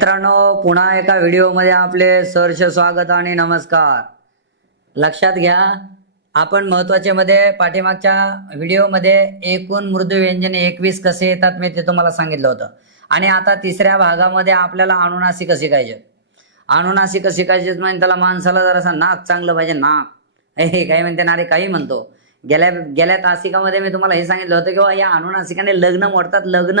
मित्रांनो पुन्हा एका व्हिडिओमध्ये आपले सहर्ष स्वागत आणि नमस्कार. लक्षात घ्या आपण महत्त्वाचे मध्ये पाठीमागच्या व्हिडिओमध्ये एकूण मृदू व्यंजन एकवीस कसे येतात मी ते तुम्हाला सांगितलं होतं. आणि आता तिसऱ्या भागामध्ये आपल्याला अनुनासिक शिकायचे अनुनासिक शिकायचे म्हणजे त्याला माणसाला जरासा नाक चांगलं पाहिजे नाक. हे काही म्हणते ना रे काही म्हणतो. गेल्या गेल्या तासिकामध्ये मी तुम्हाला हे सांगितलं होतं की या अनुनासिकाने लग्न मोडतात लग्न.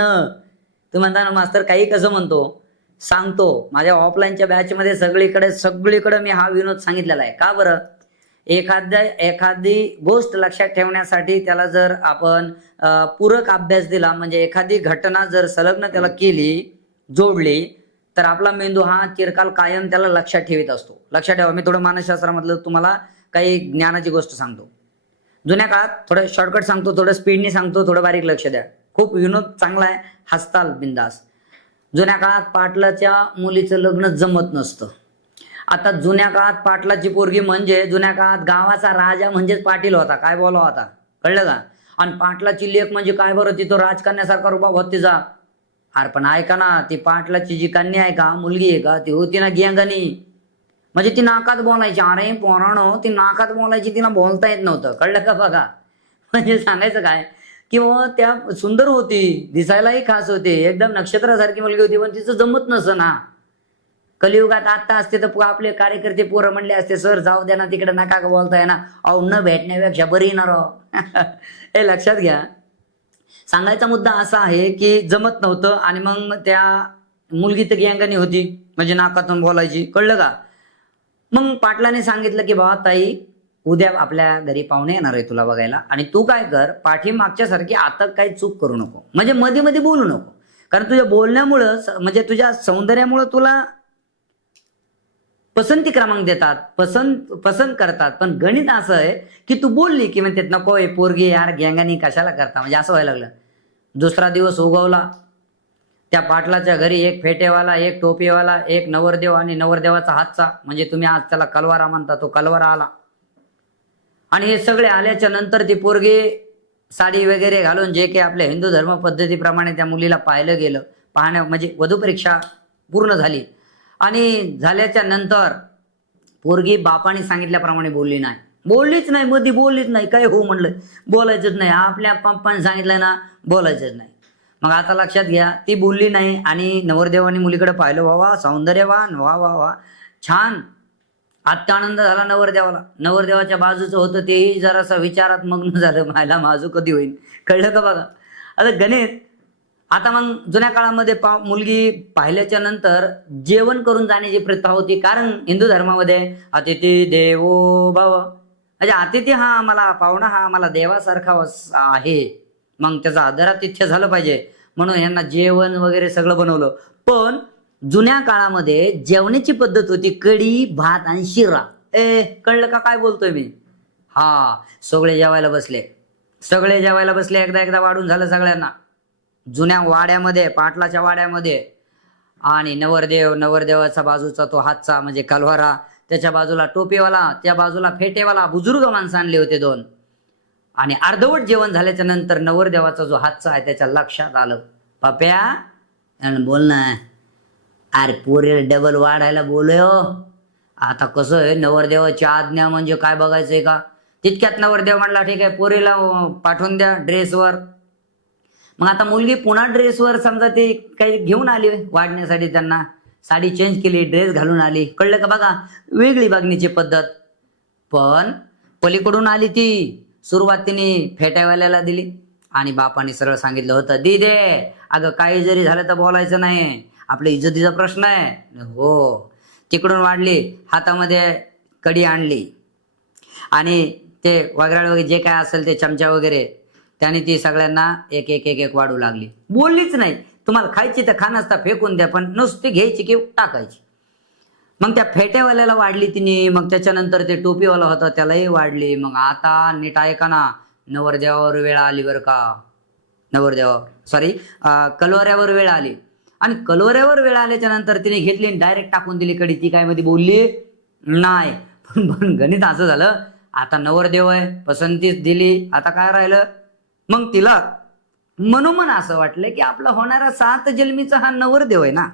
तुम्ही म्हणता ना मास्तर काही कसं म्हणतो? सांगतो. माझ्या ऑफलाईनच्या बॅचमध्ये सगळीकडे सगळीकडे मी हा विनोद सांगितलेला आहे. का बरं? एखाद्या एखादी गोष्ट लक्षात ठेवण्यासाठी त्याला जर आपण पूरक अभ्यास दिला म्हणजे एखादी घटना जर संलग्न त्याला केली जोडली तर आपला मेंदू हा चिरकाल कायम त्याला लक्षात ठेवित असतो. लक्षात ठेवा मी थोडं मानसशास्त्रामधलं तुम्हाला काही ज्ञानाची गोष्ट सांगतो. जुन्या काळात थोडं शॉर्टकट सांगतो थोडं स्पीडने सांगतो थोडं बारीक लक्ष द्या. खूप विनोद चांगला आहे. हसताल बिंदास जुन्या काळात पाटलाच्या मुलीचं लग्न जमत नसतं. आता जुन्या काळात पाटलाची पोरगी म्हणजे जुन्या काळात गावाचा राजा म्हणजेच पाटील होता. काय बोलाव आता? कळलं का? आणि पाटलाची लेख म्हणजे काय बरं? तिथं राजकारण्यासारखा राजकन्यासारखा रुबाब होत तिचा अरे पण ऐका ना ती पाटलाची जी कन्या आहे का मुलगी आहे का ती होती ना गेंगणी म्हणजे ती नाकात बोलायची. अरे पोराणं ती नाकात बोलायची तिला बोलता येत नव्हतं. कळलं का बघा? म्हणजे सांगायचं काय? किंवा त्या सुंदर होती दिसायलाही खास होते एकदम नक्षत्रासारखी मुलगी होती पण तिचं जमत नसं ना. कलियुगात आत्ता असते तर आपले कार्यकर्ते पोरं म्हणले असते सर जाऊ द्या ना तिकडे नका का बोलताय ना. अहो न भेटण्यापेक्षा बरी ना राव. हे लक्षात घ्या. सांगायचा मुद्दा असा आहे की जमत नव्हतं आणि मग त्या मुलगी तर गँगानी होती म्हणजे नाकातून बोलायची. कळलं का? मग पाटलाने सांगितलं की बाबा ताई उद्या आपल्या घरी पाहुणे येणार आहे तुला बघायला. आणि तू काय कर पाठीमागच्या सारखी आता काही चूक करू नको. म्हणजे मध्ये मध्ये बोलू नको. कारण तुझ्या बोलण्यामुळं म्हणजे तुझ्या सौंदर्यामुळं तुला पसंती क्रमांक देतात पसंत पसंत करतात. पण गणित असं आहे की तू बोलली की म्हणते नको हे पोरगी यार गँगानी कशाला करता? म्हणजे असं व्हायला लागलं. दुसरा दिवस उगवला. त्या पाटलाच्या घरी एक फेटेवाला एक टोपीवाला एक नवरदेव आणि नवरदेवाचा हातचा. म्हणजे तुम्ही आज त्याला कलवारा म्हणता तो कलवारा आला. आणि हे सगळे आल्याच्यानंतर ती पोरगी साडी वगैरे घालून जे काही आपल्या हिंदू धर्म पद्धतीप्रमाणे त्या मुलीला पाहिलं गेलं पाहण्या म्हणजे वधूपरीक्षा पूर्ण झाली. आणि झाल्याच्यानंतर पोरगी बापाने सांगितल्याप्रमाणे बोलली नाही. बोललीच नाही मध्ये बोललीच नाही काय हो म्हणलं? बोलायचंच नाही. आपल्या पप्पाने सांगितलं ना बोलायचंच नाही. मग आता लक्षात घ्या ती बोलली नाही आणि नवरदेवानी मुलीकडे पाहिलं वा वा सौंदर्यवान वा वा वा छान. आत्ता आनंद झाला नवरदेवाला. नवरदेवाच्या बाजूचं होतं तेही जरासा विचारात मग्न झालं. मायला माझं कधी होईल कळलं का बघा? आता गणित आता मग जुन्या काळामध्ये पा मुलगी पाहिल्याच्या नंतर जेवण करून जाण्याची प्रथा होती. कारण हिंदू धर्मामध्ये अतिथी देवो भाव. म्हणजे अतिथी हा आम्हाला पाहुणा हा आम्हाला देवासारखा आहे. मग त्याचा आदरातिथ्य झालं पाहिजे. म्हणून यांना जेवण वगैरे सगळं बनवलं. पण जुन्या काळामध्ये जेवणाची पद्धत होती कढी भात आणि शिरा. ए कळलं का काय बोलतोय मी? हा सगळे जेवायला बसले. सगळे जेवायला बसले एकदा एकदा वाढून झालं सगळ्यांना. जुन्या वाड्यामध्ये पाटलाच्या वाड्यामध्ये. आणि नवरदेव नवरदेवाचा बाजूचा तो हातचा म्हणजे कलवारा त्याच्या बाजूला टोपीवाला त्या बाजूला फेटेवाला बुजुर्ग माणसं आणले होते दोन. आणि अर्धवट जेवण झाल्याच्यानंतर नवरदेवाचा जो हातचा आहे त्याच्या लक्षात आलं. पप्या बोल ना. अरे पोरीला डबल वाढायला बोलय हो. आता कसं आहे नवरदेवाची आज्ञा म्हणजे काय बघायचंय का? तितक्यात नवरदेव म्हणला ठीक आहे पोरीला पाठवून द्या ड्रेसवर मग आता मुलगी पुन्हा ड्रेसवर समजा ते काही घेऊन आली वाढण्यासाठी त्यांना. साडी चेंज केली ड्रेस घालून आली. कळलं का बघा? वेगळी बघण्याची पद्धत. पण पलीकडून आली ती. सुरुवात तिने दिली. आणि बापाने सरळ सांगितलं होतं दी दे अगं काही जरी झालं तर बोलायचं नाही. आपल्या इज्जतीचा प्रश्न आहे. हो. तिकडून वाढली हातामध्ये कडी आणली. आणि ते वगैरे वगैरे जे काय असेल ते चमचा वगैरे त्याने ती सगळ्यांना एक एक एक एक वाढू लागली. बोललीच नाही. तुम्हाला खायची तर खा नसता फेकून द्या पण नुसती घ्यायची की टाकायची. मग त्या फेट्यावाल्याला वाढली तिने मग त्याच्यानंतर ते टोपीवाला होता त्यालाही वाढली. मग आता नीट ऐका ना नवरदेवावर वेळ आली बरं का? नवरदेवावर सॉरी कलवऱ्यावर वेळ आली. आणि कलवऱ्यावर वेळ आल्याच्यानंतर तिने घेतली आणि डायरेक्ट टाकून दिली कडे. ती काय मध्ये बोलली? नाही. पण पण गणित असं झालं आता नवरदेव आहे पसंतीच दिली आता काय राहिलं? मग तिला मनोमन असं वाटलं की आपला होणारा सात जन्मीचा हा नवरदेव आहे ना.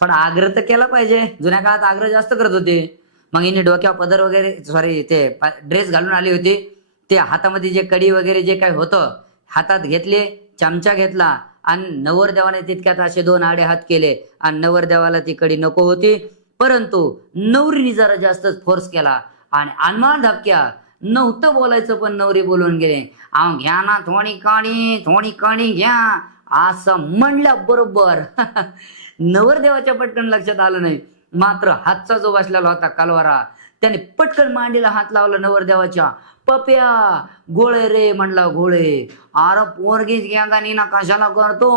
थोडा आग्रह तर केला पाहिजे. जुन्या काळात आग्रह जास्त करत होते. मग हिने डोक्यावर पदर वगैरे सॉरी ते ड्रेस घालून आली होती. ते हातामध्ये जे कडी वगैरे जे काही होतं हातात घेतले चमचा घेतला आणि नवरदेवाने तितक्यात असे दोन आडे हात केले आणि नवरदेवाला ती कडी नको होती. परंतु नवरीने जरा जास्तच फोर्स केला आणि अनमान धक्क्या. नव्हतं बोलायचं पण नवरी बोलून गेले अहो घ्या ना थोडी काणी थोडी काणी घ्या. असं म्हणलं बरोबर. नवरदेवाच्या पटकन लक्षात आलं नाही. मात्र हातचा जो बसलेला होता कालवारा त्याने पटकन मांडीला हात लावला नवरदेवाच्या. पप्या गोळे रे म्हणला गोळे आर पोरगीच घ्या गाणी ना कशाला करतो.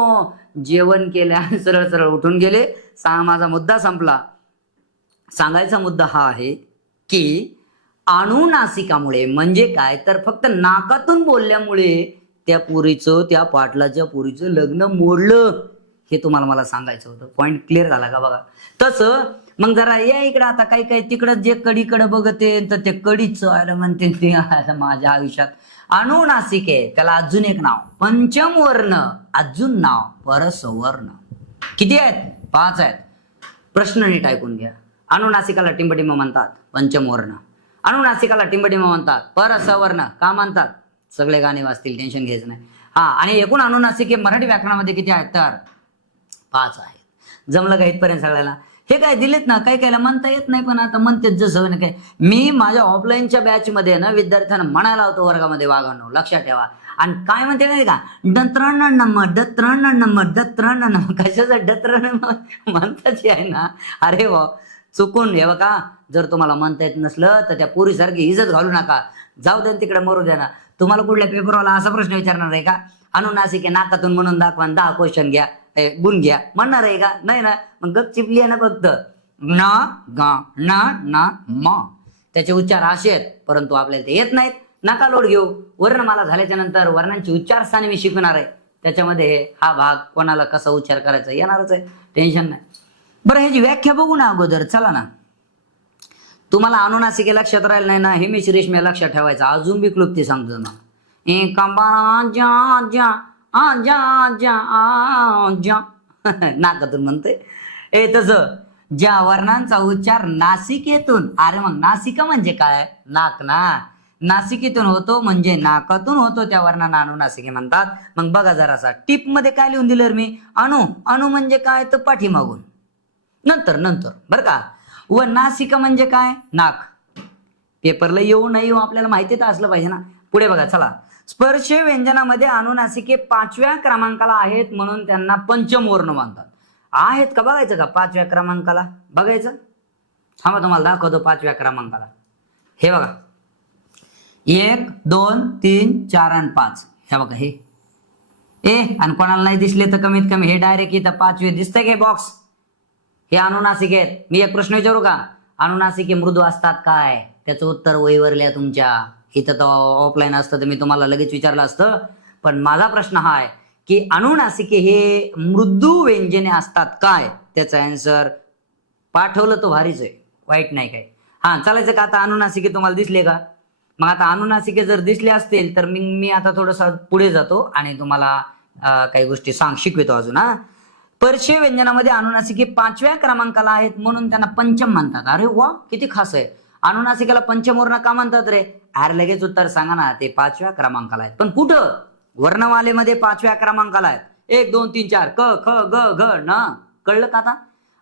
जेवण केल्या सरळ सरळ उठून गेले. सा माझा मुद्दा संपला. सांगायचा मुद्दा हा आहे की अणुनासिकामुळे म्हणजे काय? तर फक्त नाकातून बोलल्यामुळे त्या पुरीचं त्या पाटलाच्या पुरीचं लग्न मोडलं. हे तुम्हाला मला सांगायचं होतं. पॉईंट क्लिअर झाला का बघा? तसं मग जरा या इकडं आता काही काही तिकडं जे कडीकडे बघते तर ते कडीच आलं म्हणते ते माझ्या आयुष्यात. अनुनासिक आहे त्याला अजून एक नाव. पंचम वर्ण अजून नाव परसवर्ण. किती आहेत? पाच आहेत. प्रश्न नीट ऐकून घ्या. अनुनासिकाला टिंबटिंब म्हणतात पंचमवर्ण. अनुनासिकाला टिंबटिंब म्हणतात परसवर्ण. का म्हणतात? सगळे गाणे वाचतील टेन्शन घ्यायचं नाही. हा आणि एकूण अनुनासिक हे मराठी व्याकरणामध्ये किती आहेत? तर पाच आहेत. जमलं का इथपर्यंत सगळ्याला? हे काय दिलेत ना काही कायला म्हणता येत नाही पण आता म्हणतेच जसं ना काय. मी माझ्या ऑफलाईनच्या बॅचमध्ये ना विद्यार्थ्यांना म्हणायला होतो वर्गामध्ये वागानो लक्षात ठेवा. आणि काय म्हणते नाही का? डत्रण नंबर डत्रण नंबर डत्रण नंबर कशाचं डत्रण म्हणताच आहे ना. अरे वा. चुकून हे बघा जर तुम्हाला म्हणता येत नसलं तर त्या पोरीसारखी इज्जत घालू नका. जाऊ द्या तिकडे मरू द्या ना. तुम्हाला कुठल्या पेपरवाला असा प्रश्न विचारणार आहे का? अनुनासिक नाकातून म्हणून दाखवा दहा क्वेश्चन घ्या. गुण घ्या. म्हणणार आहे का? नाही ना. मग गप चिपली आहे ना फक्त. ना गा ना ना म. त्याचे उच्चार असे आहेत परंतु आपल्याला ते येत नाहीत. नका लोड घेऊ. वर्णमाला झाल्याच्यानंतर वर्णांची उच्चारस्थाने मी शिकवणार आहे. त्याच्यामध्ये हा भाग कोणाला कसा उच्चार करायचा येणारच आहे. टेन्शन नाही. बरं ह्याची व्याख्या बघू ना अगोदर. चला ना. तुम्हाला अनुनासिके लक्षात राहिलं नाही ना? हे मी रेशमे लक्षात ठेवायचं. अजून बी क्लुप्ती सांगतो ना एका बाजा जा आजा आजा नाकातून म्हणते ए तसं ज्या वर्णांचा उच्चार नासिकेतून अरे मग नासिका म्हणजे काय? नाक ना. नासिकेतून होतो म्हणजे नाकातून होतो त्या वर्णांना अनुनासिके म्हणतात. मग बघा जरासा टिपमध्ये काय लिहून दिलं मी? अणु अणु म्हणजे काय? तर पाठीमागून. नंतर नंतर बरं का? व नासिका म्हणजे काय? नाक. पेपरला येऊ नाही येऊ आपल्याला माहिती तर असलं पाहिजे ना. पुढे बघा चला. स्पर्श व्यंजनामध्ये अनुनासिके पाचव्या क्रमांकाला आहेत म्हणून त्यांना पंचमवर्ण मानतात. आहेत का बघायचं का पाचव्या क्रमांकाला? बघायचं? थांबा तुम्हाला दाखवतो पाचव्या क्रमांकाला. हे बघा. एक दोन तीन चार आणि पाच. हे बघा हे. ए आणि कोणाला नाही दिसले तर कमीत कमी हे डायरेक्ट इथं पाचवे दिसतंय का बॉक्स हे अनुनासिक आहेत. मी एक प्रश्न विचारू का? अनुनासिके मृदू असतात काय? त्याचं उत्तर वैवरल्या तुमच्या. इथं तर ऑफलाईन असतं तर मी तुम्हाला लगेच विचारलं असतं. पण माझा प्रश्न हा आहे की अनुनासिके हे मृदू व्यंजने असतात काय? त्याचा अँसर पाठवलं तो भारीच आहे. वाईट नाही काय हां चालायचं का आता अनुनासिके तुम्हाला दिसले का? मग आता अनुनासिके जर दिसले असतील तर मी मी आता थोडंसं पुढे जातो आणि तुम्हाला काही गोष्टी सांग शिकवितो अजून हा. परशे व्यंजनामध्ये अनुनासिके पाचव्या क्रमांकाला आहेत म्हणून त्यांना पंचम म्हणतात. अरे वा किती खास आहे. अनुनासिकाला पंचमवर्ण का म्हणतात रे? अरे लगेच उत्तर सांगा ना ते पाचव्या क्रमांकाला आहेत. पण कुठं? वर्णमालेमध्ये पाचव्या क्रमांकाला आहेत. एक दोन तीन चार क ख ग घ न. कळलं का आता?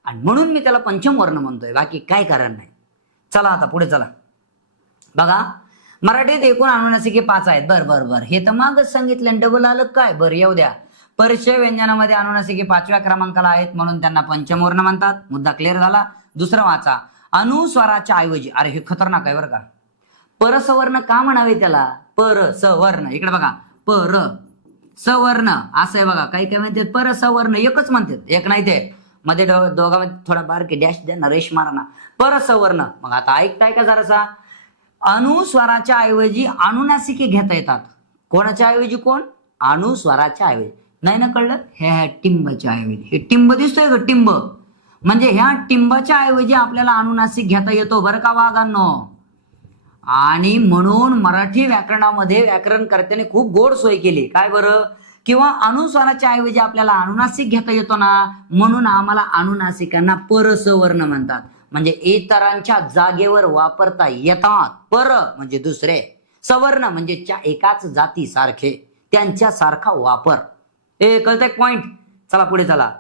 आणि म्हणून मी त्याला पंचम वर्ण म्हणतोय. बाकी काय कारण नाही. चला आता पुढे चला. बघा मराठीत एकूण अनुनासिके पाच आहेत. बर बर बर. हे तर मागच सांगितलं डबल आलं काय? बरं येऊ द्या. परिचय व्यंजनामध्ये अनुनासिके पाचव्या क्रमांकाला आहेत म्हणून त्यांना पंचमवर्ण म्हणतात. मुद्दा क्लिअर झाला. दुसरा वाचा. अनुस्वराच्या ऐवजी. अरे हे खतरनाक आहे बरं का. परसवर्ण का म्हणावे त्याला? पर सवर्ण इकडे बघा. पर सवर्ण. असं आहे बघा. काही काही म्हणते पर सवर्ण एकच म्हणतात. एक नाही ते. मध्ये दोघांमध्ये थोडा बारके डॅश द्या ना रेश मारा ना. पर सवर्ण मग आता ऐकताय का जरासा? अनुस्वराच्या ऐवजी अनुनासिके घेता येतात. कोणाच्या ऐवजी कोण? अनुस्वराच्या ऐवजी. नाही ना कळलं? हे ह्या टिंबच्या ऐवजी. हे टिंब दिसतोय का टिंब. म्हणजे ह्या टिंबाच्या ऐवजी आपल्याला अनुनासिक घेता येतो. बरं का वाघांनो? आणि म्हणून मराठी व्याकरणामध्ये व्याकरणकर्त्याने खूप गोड सोय केली. काय बरं? किंवा अनुस्वाराच्या ऐवजी आपल्याला अनुनासिक घेता येतो ना? म्हणून आम्हाला अनुनासिकांना परसवर्ण म्हणतात. म्हणजे इतरांच्या जागेवर वापरता येतात. पर म्हणजे दुसरे. सवर्ण म्हणजे एकाच जाती सारखे. त्यांच्या सारखा वापर. ए कळतंय पॉइंट चला पुढे चला.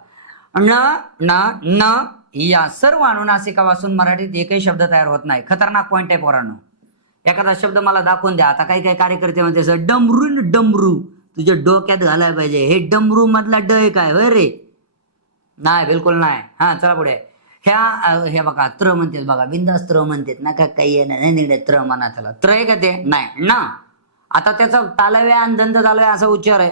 न न न या सर्व अनुनासिकापासून मराठीत एकही शब्द तयार होत नाही. खतरनाक पॉइंट आहे पोरांनो. एखादा शब्द मला दाखवून द्या. आता काही काही कार्यकर्ते म्हणते सर डमरू न डमरू. तुझ्या डोक्यात घालायला पाहिजे. हे डमरू मधला ड आहे काय? होय रे? नाही बिलकुल नाही. हा चला पुढे. ह्या हे बघा त्र म्हणतात बघा. बिंदास त्र म्हणतात. ना का काही आहे नाही निघडे त्र म्हणा त्याला. त्र आहे का ते? नाही. ना. आता त्याचा तालव्य आणि दंत तालव्य असा उच्चार आहे.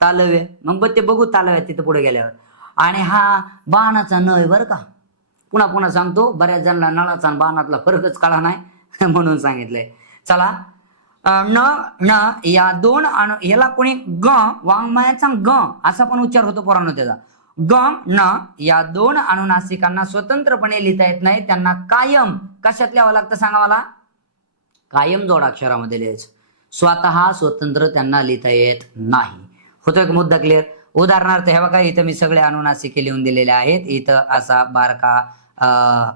तालव्य. मग ते बघू तालव्य तिथं पुढे गेल्यावर. आणि हा बाणाचा न आहे बरं का. पुन्हा पुन्हा सांगतो बऱ्याच जणांना नळाचा आणि बाणातला फरकच कळा नाही. म्हणून सांगितलंय. चला न न या दोन अणु याला कोणी ग वाङ्मयाचा ग असा पण उच्चार होतो पोरांनो त्याचा. ग न या दोन अनुनासिकांना स्वतंत्रपणे लिहिता येत नाही त्यांना कायम कशात लिहावं लागतं सांगा मला? कायम जोडाक्षरामध्ये लिहायचं. स्वतः स्वतंत्र त्यांना लिहिता येत नाही. होतोय एक मुद्दा क्लिअर उदाहरणार्थ हे बघा इथं मी सगळे अनुनासिके लिहून दिलेले आहेत. इथं असा बारका अं,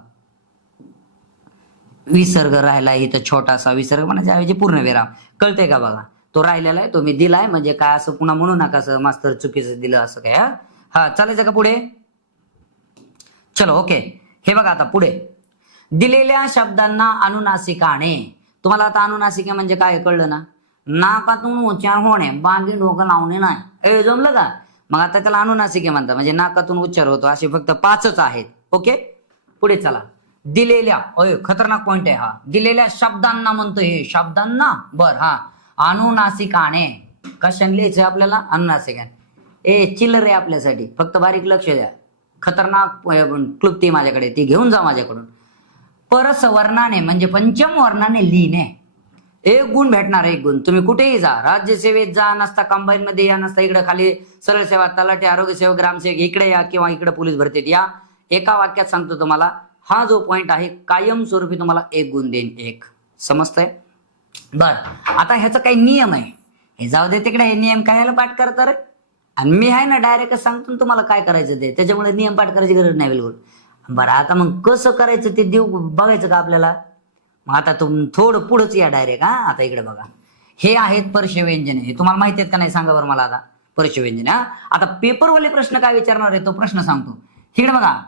विसर्ग राहिला इथं छोटासा विसर्ग म्हणायच्या पूर्णविराम पूर्ण विराम. कळतंय का बघा? तो राहिलेला आहे तो मी दिलाय म्हणजे काय असं पुन्हा म्हणू नका असं मास्तर चुकीचं दिलं असं काय हा? हा चालायचं का पुढे? चलो ओके. हे बघा आता पुढे. दिलेल्या शब्दांना अनुनासिकाने तुम्हाला आता अनुनासिके म्हणजे काय कळलं ना? नाकातून उच्चार होणे बागी डोकं लावणे नाही. ए जमलं का? मग आता त्याला अनुनासिके म्हणतात म्हणजे नाकातून उच्चार होतो असे फक्त पाचच आहेत. ओके? पुढे चला. दिलेल्या अय खतरनाक पॉइंट आहे हा. दिलेल्या शब्दांना म्हणतो हे. शब्दांना? बर हा. अनुनासिकाने. कशाने लिहायचं आपल्याला? अनुनासिकाने. ए चिल्लर आहे आपल्यासाठी. फक्त बारीक लक्ष द्या. खतरनाक क्लुप्ती माझ्याकडे. ती घेऊन जा माझ्याकडून. परसवर्णाने म्हणजे पंचम वर्णाने लिहिणे. एक गुण भेटणार एक गुण. तुम्ही कुठेही जा. राज्यसेवेत जा नसता कंबाईन मध्ये या नसता इकडे खाली. सरळ सेवा तलाठी आरोग्य सेवक ग्रामसेवक इकडे या किंवा इकडे पोलीस भरतीत या. एका वाक्यात सांगतो तुम्हाला. हा जो पॉइंट आहे कायमस्वरूपी तुम्हाला एक गुण देईन एक. समजतंय? बर. आता ह्याचा काही नियम आहे. हे जाऊ दे तिकडे हे नियम काय पाठ करता रे? आणि मी आहे ना डायरेक्ट सांगतो ना तुम्हाला काय करायचं ते. त्याच्यामुळे नियम पाठ करायची गरज नाही बिलकुल. बरं आता मग कसं करायचं ते देऊ बघायचं का आपल्याला? मग आता तुम थोडं पुढंच या डायरेक्ट हा? आता इकडे बघा. हे आहेत परशव्यंजने. हे तुम्हाला माहिती आहेत का नाही? सांगा बरं मला आता. परशव्यंजने हा? आता पेपरवाले प्रश्न काय विचारणार आहे? तो प्रश्न सांगतो. इकडे बघा.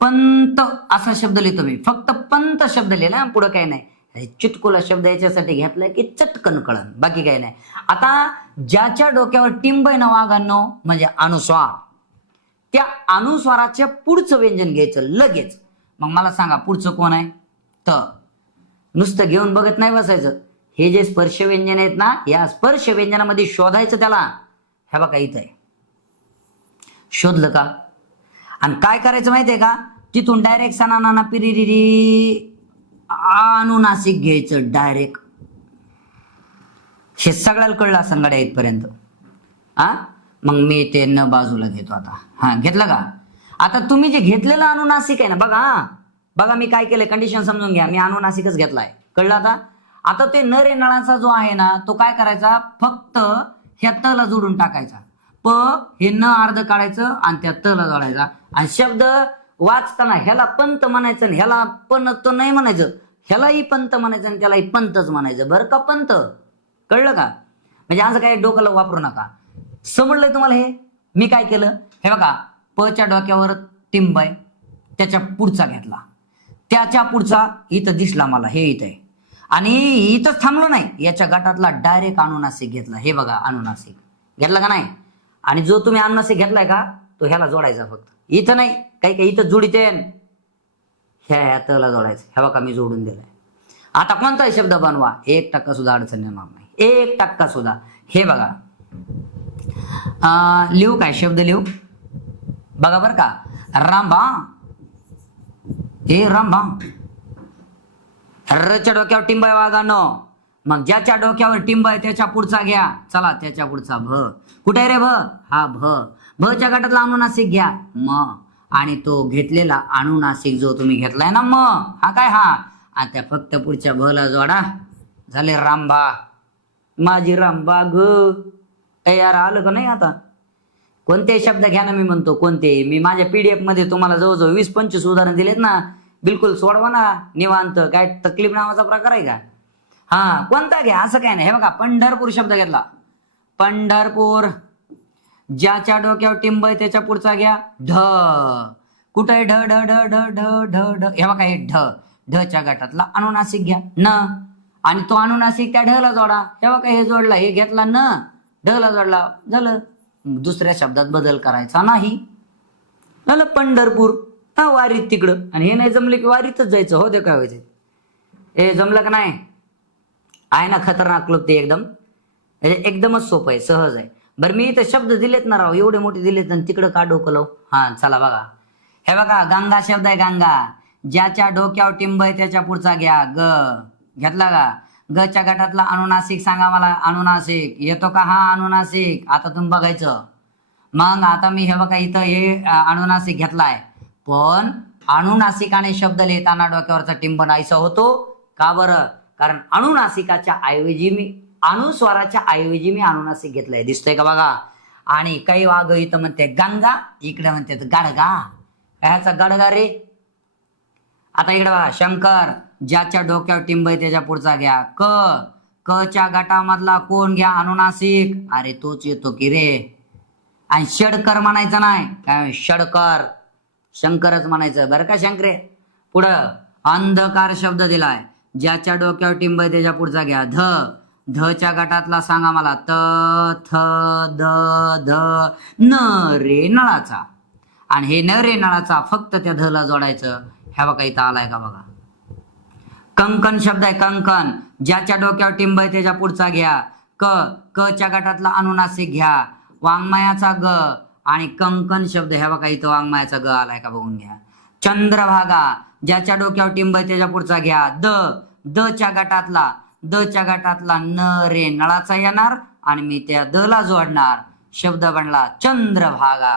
पंत असा शब्द लिहितो मी. फक्त पंत शब्द लिहिला पुढं काही नाही. चिटकुला शब्द याच्यासाठी घेतलाय की चटकन कळण बाकी काही नाही. आता ज्याच्या डोक्यावर टिंब न वाघांनो म्हणजे अनुस्वार. त्या अनुस्वाराच्या पुढचं व्यंजन घ्यायचं लगेच. मग मला सांगा पुढचं कोण आहे? त. नुसतं घेऊन बघत नाही बसायचं. हे जे स्पर्श व्यंजन आहेत ना या स्पर्श व्यंजनामध्ये शोधायचं त्याला. हे बघा इथं आहे. शोधलं का? आणि काय करायचं माहितीये का? तिथून डायरेक्ट सणाना पिरिरी अनुनासिक घ्यायचं डायरेक्ट हे सगळ्याला कळलं असं गड्या इथपर्यंत. हा? मग मी ते न बाजूला घेतो आता. हा घेतलं का? आता तुम्ही जे घेतलेलं अनुनासिक आहे ना बघा हा. बघा मी काय केलंय कंडिशन समजून घ्या. मी अनुनासिकच घेतलाय. कळलं आता? आता ते नरे रे नळाचा जो आहे ना तो काय करायचा? फक्त ह्या तला जोडून टाकायचा. प हे न अर्ध काढायचं आणि त्या तला जोडायचा. आणि शब्द वाचताना ह्याला पंत म्हणायचं आणि ह्याला पण तो नाही म्हणायचं. ह्यालाही पंत म्हणायचं आणि त्यालाही पंतच म्हणायचं. बरं का पंत? कळलं का? म्हणजे असं काही डोक्याला वापरू नका. समजलंय तुम्हाला हे? मी काय केलं? हे बघा पच्या डोक्यावर टिंब आहे. त्याच्या पुढचा घेतला. त्याच्या पुढचा इथं दिसला मला. हे इथं आहे. आणि इथंच थांबलो नाही. याच्या गटातला डायरेक्ट अनुनासिक घेतला. हे बघा अनुनासिक. घेतला का नाही? आणि जो तुम्ही अनुनासिक घेतलाय का तो ह्याला जोडायचा फक्त. इथं नाही काही काही इथं जोडीते ह्या ह्या तला जोडायचं. ह्या बघा मी जोडून दिलाय. आता कोणताही शब्द बनवा. एक टक्का सुद्धा अडचण येणार नाही. एक टक्का सुद्धा. हे बघा. अं, लिहू काय? शब्द लिहू. बघा बर का. रांबा हे रांबा रच्या डोक्यावर टिंबाय आहे वागानो. मग ज्याच्या डोक्यावर टिंब आहे त्याच्या पुढचा घ्या. चला त्याच्या पुढचा भ. कुठे आहे रे भ? हा भ. भच्या गटातला अनुनासिक घ्या. म. आणि तो घेतलेला अनुनासिक जो तुम्ही घेतलाय ना म हा काय हा? आणि त्या फक्त पुढच्या भला जोडा. झाले रामबा. माझी रामबा ग. तयार आलं का नाही आता? कोणते शब्द घ्या ना मी म्हणतो कोणते? मी माझ्या पीडीएफमध्ये तुम्हाला जवळजवळ वीस पंचवीस उदाहरण दिलेत ना. बिलकुल सोडवा ना. निवांत. काय तकलीफ नावाचा प्रकार आहे का? हा कोणता घ्या? असं काय नाही. हे बघा पंढरपूर शब्द घेतला. पंढरपूर. ज्याच्या डोक्यावर टिंब आहे त्याच्या पुढचा घ्या. ढ. कुठं ढ ढ ढ ढ ढ ढ ढ. हे बघा हे ढ. ढच्या गटातला अनुनासिक घ्या. न. आणि तो अनुनासिक त्या ढला जोडा. हे बघा हे जोडला हे घेतला न. ढला जोडला. झालं. दुसऱ्या शब्दात बदल करायचा नाही. झालं पंढरपूर. हा वारीत तिकडं. आणि हे नाही जमलं की वारीतच जायचं. हो ते काय व्हायचं हे जमलं का नाही? आहे ना खतरनाक लोक एकदम. एकदमच सोपं आहे सहज आहे. बरं मी इथं शब्द दिलेत ना राव एवढे मोठे दिलेत आणि तिकडं का डोकलो हा चला बघा. हे बघा गंगा शब्द आहे गंगा. ज्याच्या डोक्यावर टिंब आहे त्याच्या पुढचा घ्या ग. घेतला का? गच्या गटातला अनुनासिक सांगा मला अनुनासिक येतो का हा अनुनासिक आता तुम्ही बघायचं. मग आता मी हे बघा इथं हे अनुनासिक घेतलाय. पण अनुनासिकाने शब्द लिहिताना डोक्यावरचा टिंब नाहीसा होतो. का बरं? कारण अनुनासिकाच्या ऐवजी मी अनुस्वाराच्या ऐवजी मी अनुनासिक घेतलंय. दिसतोय का बघा? आणि काही वाघ इथं म्हणते गंगा. इकडे म्हणते गाडगा. ह्याचा गाडगा रे? आता इकडे बघा शंकर ज्याच्या डोक्यावर टिंब आहे त्याच्या पुढचा घ्या. क क च्या गटामधला कोण घ्या अनुनासिक अरे तोच येतो की रे. आणि षडकर म्हणायचं नाही. काय षडकर शंकरच म्हणायचं. बरं का शंकरे? पुढं अंधकार शब्द दिलाय. ज्याच्या डोक्यावर टिंब आहे त्याच्या पुढचा घ्या. ध. धच्या गटातला सांगा मला. त थ द ध. न रे नळाचा. आणि हे न रे नळाचा फक्त त्या धला जोडायचं. ह्या बघा इथं आलाय का बघा. कंकण शब्द आहे कंकण. ज्याच्या डोक्यावर टिंब आहे त्याच्या पुढचा घ्या. क क च्या गटातला अनुनासिक घ्या. वाङ्मयाचा ग आणि कंकण शब्द ह्या बघा इथं वाङ्मयाचा ग आलाय का बघून घ्या. चंद्रभागा ज्याच्या डोक्यावर टिंब त्याच्या पुढचा घ्या. द. द च्या गटातला द च्या गटातला न रे नळाचा येणार आणि मी त्या द ला जोडणार. शब्द बनला चंद्रभागा.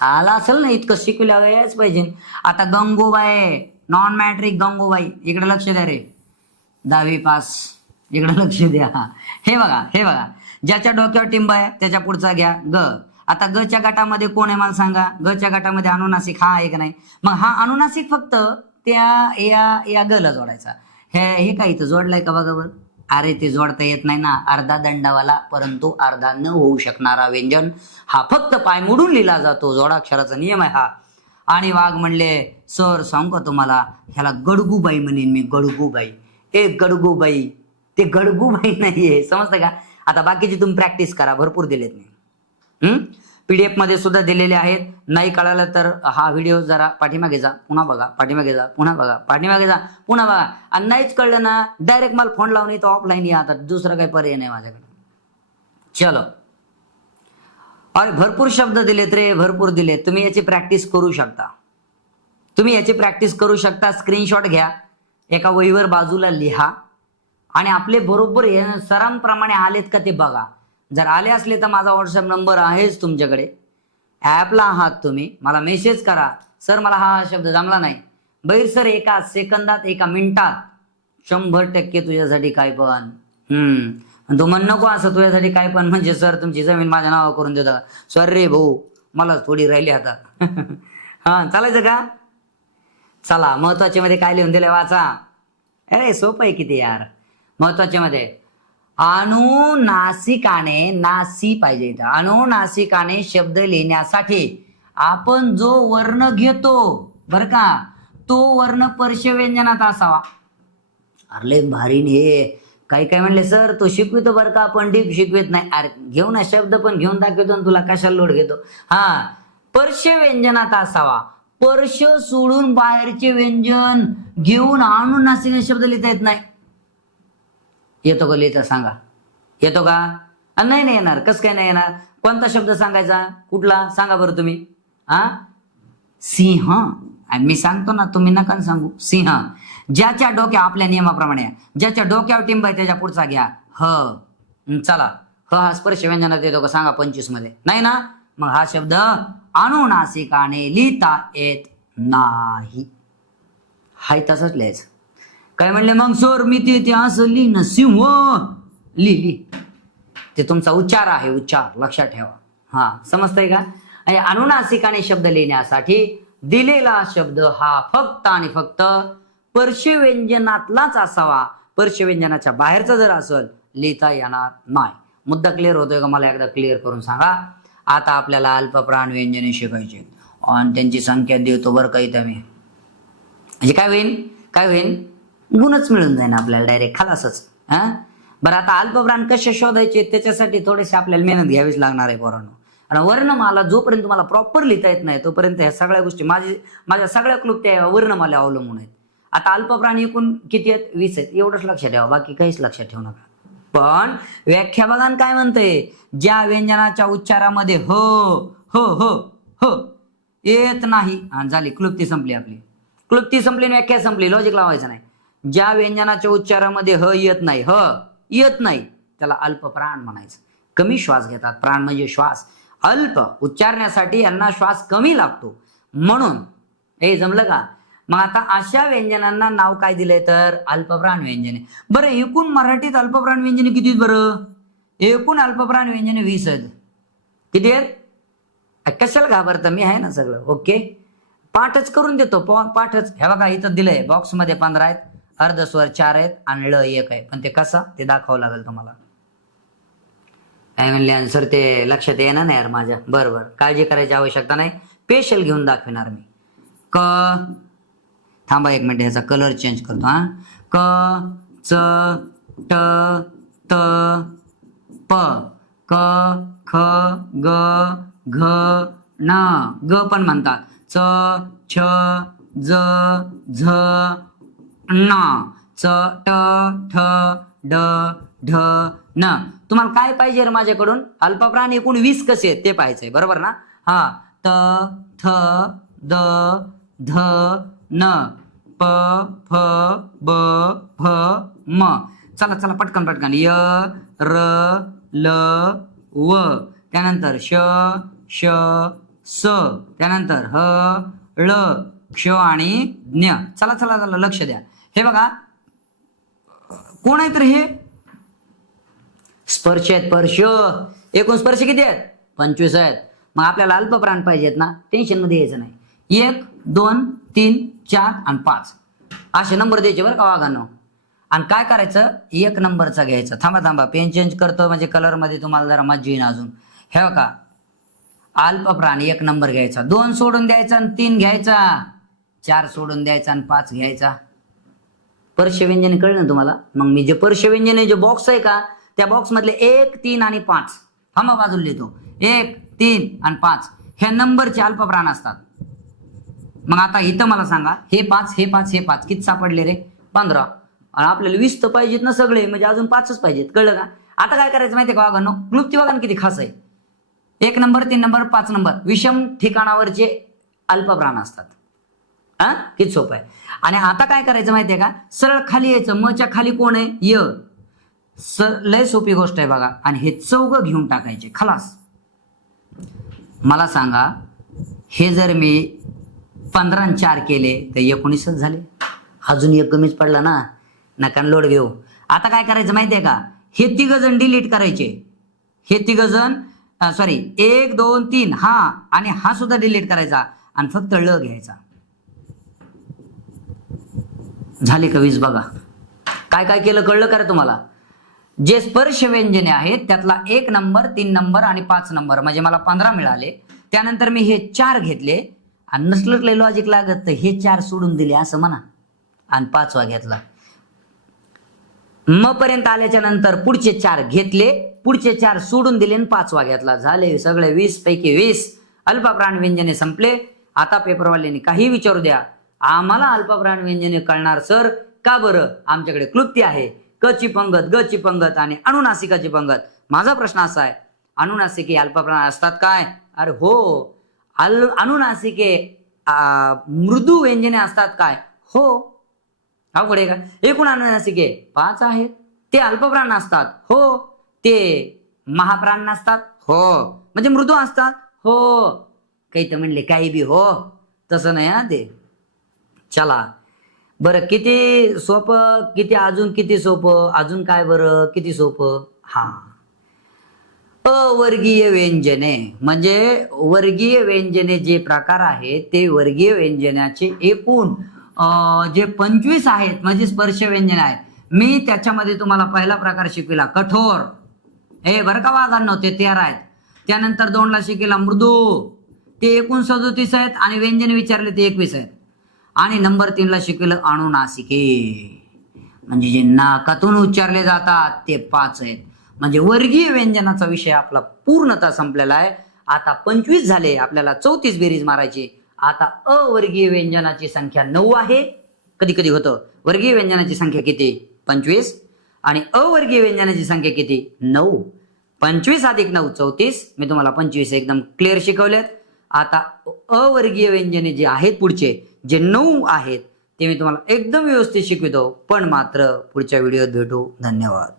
आला असेल ना इतकं शिकवल्या यायच पाहिजे. आता गंगूबाई नॉन मॅट्रिक गंगूबाई इकडे लक्ष द्या रे. दहावी पास इकडे लक्ष द्या. हे बघा हे बघा. ज्याच्या डोक्यावर टिंब आहे त्याच्या पुढचा घ्या. ग. आता गच्या गटामध्ये कोण आहे मला सांगा. गच्या गटामध्ये अनुनासिक हा आहे का नाही. मग हा अनुनासिक फक्त त्या या या ग ला जोडायचा. हे हे काय इथं जोडलाय का बघा बरं? अरे ते जोडता येत नाही ना. अर्धा दंडावाला परंतु अर्धा न होऊ शकणारा व्यंजन हा फक्त पाय मोडून लिहिला जातो. जोडाक्षराचा नियम आहे हा. आणि वाघ म्हणले सर सांगू का तुम्हाला? ह्याला गडगूबाई म्हणेन मी गडगूबाई. ए गडगूबाई ते गडगूबाई नाहीये. समजतं का? आता बाकीची तुम्ही प्रॅक्टिस करा. भरपूर दिलेत नाही पीडीएफमध्ये सुद्धा दिलेले आहेत. नाही कळालं तर हा व्हिडिओ जरा पाठीमागे जा. पुन्हा बघा पाठीमागे जा पुन्हा बघा पाठीमागे जा पुन्हा बघा. आणि नाहीच कळलं ना डायरेक्ट मला फोन लावून येतो ऑफलाईन या. आता दुसरं काही पर्याय नाही माझ्याकडे. चलो. अरे भरपूर शब्द दिलेत रे भरपूर दिलेत. तुम्ही याची प्रॅक्टिस करू शकता. तुम्ही याची प्रॅक्टिस करू शकता. स्क्रीनशॉट घ्या. एका वहीवर बाजूला लिहा. आणि आपले बरोबर सरांप्रमाणे आलेत का ते बघा. जर आले असले तर माझा व्हॉट्सअप नंबर आहेच तुमच्याकडे. ॲपला आहात तुम्ही मला मेसेज करा. सर मला हा शब्द जमला नाही. बैर सर एका सेकंदात एका मिनिटात. शंभर टक्के तुझ्यासाठी काय पण. हम्म. तू म्हण नको असं तुझ्यासाठी काय पण. म्हणजे सर तुमची जमीन माझ्या नावावर करून देता. सर रे भाऊ मला थोडी राहिली आता. हा चालायचं का? चला महत्त्वाचे मध्ये काय लिहून दिले वाचा. अरे सोपं आहे किती यार. महत्त्वाचे मध्ये अनुनासिकाने नासी पाहिजे इथं. अनुनासिकाने शब्द लिहिण्यासाठी आपण जो वर्ण घेतो बर का तो वर्ण व्यंजनात असावा. अरे भारी हे. काही काय म्हणले सर तो शिकवितो बरं का आपण डीप शिकवित नाही. अरे घेऊ ना शब्द पण घेऊन दाखवतो आणि तुला कशाला लोड घेतो. हा पर्श व्यंजनात असावा. पर्श सोडून बाहेरचे व्यंजन घेऊन अनुनासिक शब्द लिहिता येत नाही. येतो का लिहिता सांगा? येतो का? नाही नाही येणार. कस काय नाही येणार? कोणता शब्द सांगायचा? कुठला? सांगा बरं तुम्ही. हा सिंह. आणि मी सांगतो ना तुम्ही नका सांगू. सिंह. ज्याच्या डोक्या आपल्या नियमाप्रमाणे ज्याच्या डोक्यावर टिंब आहे त्याच्या पुढचा घ्या. ह. चला. ह हा स्पर्श व्यंजनात येतो का? सांगा पंचवीसमध्ये नाही ना? मग हा शब्द अनुनासिकाने लिहिता येत नाही. हाय तसंच लिहायचं. काय म्हणले मग सोर मी ते ते असं लिही ना सिंह लिही ते तुमचा उच्चार आहे उच्चार लक्षात ठेवा. हा समजतंय का? आणि अनुनासिकाने शब्द लिहिण्यासाठी दिलेला शब्द हा फक्त आणि फक्त परशिव्यंजनातलाच असावा. परशिव्यंजनाच्या बाहेरचा जर असेल लिहिता येणार नाही. मुद्दा क्लिअर होतोय का? मला एकदा क्लिअर करून सांगा. आता आपल्याला अल्पप्राण व्यंजने शिकायचे आणि त्यांची संख्या देतो बरं काही तर मी. म्हणजे काय होईल काय होईल गुणच मिळून जाईल आपल्याला डायरेक्ट खालासच. हा? बरं आता अल्पप्राण कसे शोधायचे त्याच्यासाठी थोडेसे आपल्याला मेहनत घ्यावीच लागणार आहे पोरांनो. आणि वर्णमाला जोपर्यंत तुम्हाला प्रॉपर लिहिता येत नाही तोपर्यंत ह्या सगळ्या गोष्टी माझी माझ्या सगळ्या क्लुप्त्या वर्णमाला अवलंबून आहेत. आता अल्पप्राणी एकूण किती आहेत? वीस आहेत. एवढंच लक्षात ठेवा बाकी काहीच लक्षात ठेवू नका. पण व्याख्या बघा काय म्हणतंय? ज्या व्यंजनाच्या उच्चारामध्ये हो हो हो हो येत नाही. आणि झाली क्लुप्ती संपली आपली. क्लुप्ती संपली व्याख्या संपली. लॉजिक लावायचं नाही. ज्या व्यंजनाच्या उच्चारामध्ये ह येत नाही ह येत नाही त्याला अल्प प्राण म्हणायचं. कमी श्वास घेतात. प्राण म्हणजे श्वास. अल्प उच्चारण्यासाठी यांना श्वास कमी लागतो. म्हणून हे जमलं का? मग आता अशा व्यंजनांना नाव काय दिलंय तर? अल्पप्राण व्यंजने. बरं एकूण मराठीत अल्पप्राण व्यंजने किती बरं? एकूण अल्पप्राण व्यंजने वीस आहेत. किती आहेत? कशाला घाबरतं? मी आहे ना सगळं. ओके? पाठच करून देतो. पाठच. हे बघा इथं दिलंय. बॉक्समध्ये पंधरा आहेत. अर्धस्वर चार आहेत आणि ळ एक आहे. पण ते कसा? ते दाखवावं लागेल तुम्हाला. काय म्हणले? आन्सर ते लक्षात येणार नाही यार माझ्या. बरं बरं. काळजी करायची आवश्यकता नाही. पेशल घेऊन दाखविणार मी. क थांबा एक मिनिट ह्याचा कलर चेंज करतो हा. क च ट त प. क ख ग घ न. ग पण म्हणतात. च छ ज झ न च ट ठ ड ढ न. तुम्हाला काय पाहिजे रे माझ्याकडून? अल्पप्राण एकूण वीस कसे आहेत ते पाहायचंय बरोबर ना? हा. त थ द ध न. प फ ब फ म. चला चला पटकन पटकन. य र ल व. त्यानंतर श श स. त्यानंतर ह ळ क्ष आणि ज्ञ. चला चला चला लक्ष द्या. हे बघा. कोण आहेत रे हे? स्पर्श आहेत स्पर्श. एकूण स्पर्श किती आहेत? पंचवीस आहेत. मग आपल्याला अल्प प्राण पाहिजेत ना टेन्शनमध्ये यायचं नाही. एक दोन तीन चार आणि पाच. असे नंबर द्यायचे बरं का वाघांनो. आणि काय करायचं? एक नंबरचा घ्यायचा. थांबा थांबा. पेन चेंज करतो म्हणजे कलरमध्ये तुम्हाला जरा मज्जा येईन अजून. हे बघा. अल्प प्राण एक नंबर घ्यायचा. दोन सोडून द्यायचा आणि तीन घ्यायचा. चार सोडून द्यायचा आणि पाच घ्यायचा. परशव्यंजन कळलं ना तुम्हाला? मग मी जे परशव्यंजन जे बॉक्स आहे का त्या बॉक्स मधले एक तीन आणि पाच. थांबा बाजूला लिहितो. एक तीन आणि पाच. ह्या नंबरचे अल्पप्राण असतात. मग आता इथं मला सांगा हे पाच हे पाच हे पाच किती सापडले रे? पंधरा. आणि आपल्याला वीस तर पाहिजेत ना सगळे म्हणजे अजून पाचच पाहिजेत. कळलं का? आता काय करायचं माहितीये का वागानो क्लुप्ती वागण किती खास आहे? एक नंबर तीन नंबर पाच नंबर. विषम ठिकाणावरचे अल्पप्राण असतात. हा? किती सोपं आहे. आणि आता काय करायचं माहितीये का? सरळ खाली यायचं. मच्या खाली कोण आहे? य. सर लय सोपी गोष्ट आहे बघा. आणि हे चौघ घेऊन टाकायचे. खलास. मला सांगा हे जर मी पंधरा चार केले तर एकोणीसच झाले. अजून एक कमीच पडला ना. नका लोड घेऊ. आता काय करायचं माहितीये का? हे तिघ जण डिलीट करायचे. हे तिघ जण सॉरी एक दोन तीन. हा. आणि हा सुद्धा डिलीट करायचा. आणि फक्त ळ घ्यायचा. झाले का वीस बघा? काय काय केलं? कळलं का रे तुम्हाला? जे स्पर्श व्यंजने आहेत त्यातला एक नंबर तीन नंबर आणि पाच नंबर म्हणजे मला पंधरा मिळाले. त्यानंतर मी हे चार घेतले आणि नसलं लॉजिक लागत तर हे चार सोडून दिले असं म्हणा. आणि पाचवा घेतला. म पर्यंत आल्याच्यानंतर पुढचे चार घेतले पुढचे चार सोडून दिले आणि पाचवा घेतला. झाले सगळे वीस पैकी वीस. अल्पप्राण व्यंजने संपले. आता पेपरवाल्यांनी काही विचारू द्या. आम्हाला अल्पप्राण व्यंजने कळणार सर. का बरं? आमच्याकडे क्लुप्ती आहे. क ची पंगत ग ची पंगत आणि अनुनासिकाची पंगत. माझा प्रश्न असा आहे अनुनासिके अल्पप्राण असतात काय? अरे हो. अल अनुनासिके मृदू व्यंजने असतात काय? हो. अवघड आहे का? एकूण अनुनासिके पाच आहेत. ते अल्पप्राण असतात. हो. ते महाप्राण नसतात. हो. म्हणजे मृदू असतात. हो. काही तर म्हणले काही बी हो. तसं नाही हा ते. चला. बरं किती सोपं किती अजून किती सोपं अजून काय बरं किती सोपं? हा. अवर्गीय व्यंजने म्हणजे वर्गीय व्यंजने जे प्रकार आहेत ते वर्गीय व्यंजनाचे एकूण जे पंचवीस आहेत म्हणजे स्पर्श व्यंजन आहेत मी त्याच्यामध्ये तुम्हाला पहिला प्रकार शिकविला कठोर. हे बरं का वाघांनो ते तेरा आहेत. त्यानंतर दोनला शिकेला मृदू. ते एकूण सदोतीस आहेत आणि व्यंजन विचारले ते एकवीस आहेत. आणि नंबर तीनला शिकविलं अणुनासिके म्हणजे जे नाकातून उच्चारले जातात ते पाच आहेत. म्हणजे वर्गीय व्यंजनाचा विषय आपला पूर्णतः संपलेला आहे. आता पंचवीस झाले आपल्याला चौतीस बेरीज मारायची. आता अवर्गीय व्यंजनाची संख्या नऊ आहे. कधी कधी होतं वर्गीय व्यंजनाची संख्या किती? पंचवीस. आणि अवर्गीय व्यंजनाची संख्या किती? नऊ. पंचवीस अधिक नऊ चौतीस. मी तुम्हाला पंचवीस एकदम क्लिअर शिकवलेत. आता अवर्गीय व्यंजने जे आहेत पुढचे जे नऊ आहेत ते मी तुम्हाला एकदम व्यवस्थित शिकवितो. पण मात्र पुढच्या व्हिडिओत भेटू. धन्यवाद.